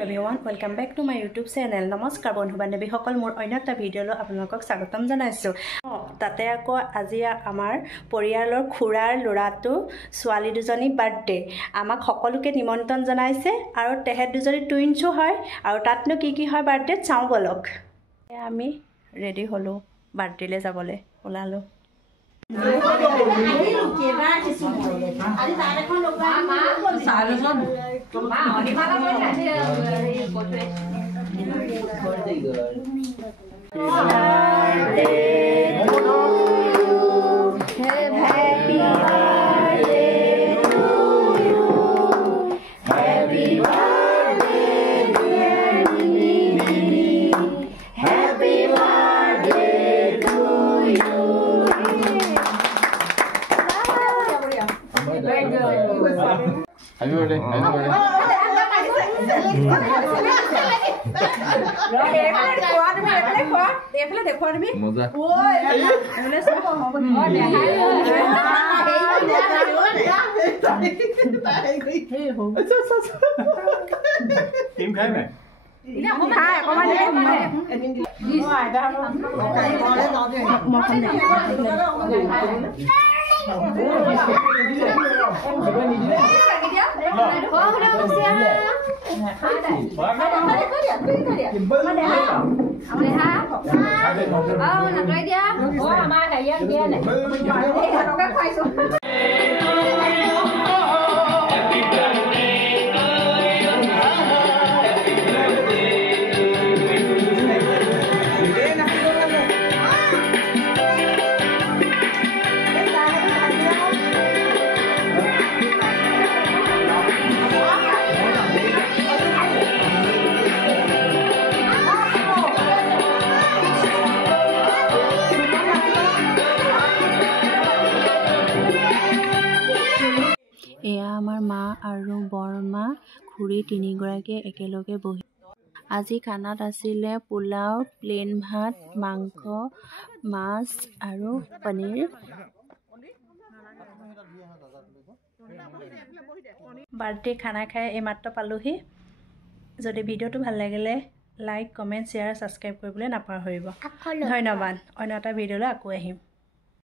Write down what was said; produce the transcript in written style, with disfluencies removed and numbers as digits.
everyone, welcome back to my YouTube channel. নমস্কাৰ বন্ধু বান্ধৱীসকল, মোৰ অন্য এটা ভিডিঅ'লৈ আপোনালোকক স্বাগতম জনাইছোঁ। তাতে আকৌ আজি আমাৰ পৰিয়ালৰ খুৰাৰ ল'ৰাটো ছোৱালী দুজনী বাৰ্থডে। আমাক সকলোকে নিমন্ত্ৰণ জনাইছে আৰু তেহেত দুজনী টুইনছো হয় আৰু তাতনো কি হয় বাৰ্থডেত চাওঁ বলক। আমি ৰেডি হ'লো বাৰ্থডেলৈ যাবলৈ ওলালো। Happy birthday. এয়া আমাৰ মা আৰু বৰমা খুৰী তিনিগৰাকীয়ে একেলগে বহি আজি খানাত আছিলে পোলাও, প্লেন ভাত, মাংস, মাছ আৰু পনীৰ। বাৰ্থডে খানা খাই এইমাত্ৰ পালোহি। যদি ভিডিঅ'টো ভাল লাগিলে লাইক, কমেণ্ট, শ্বেয়াৰ, ছাবস্ক্ৰাইব কৰিবলৈ নাপাহৰিব। ধন্যবাদ। অন্য এটা ভিডিঅ'লৈ আকৌ আহিম।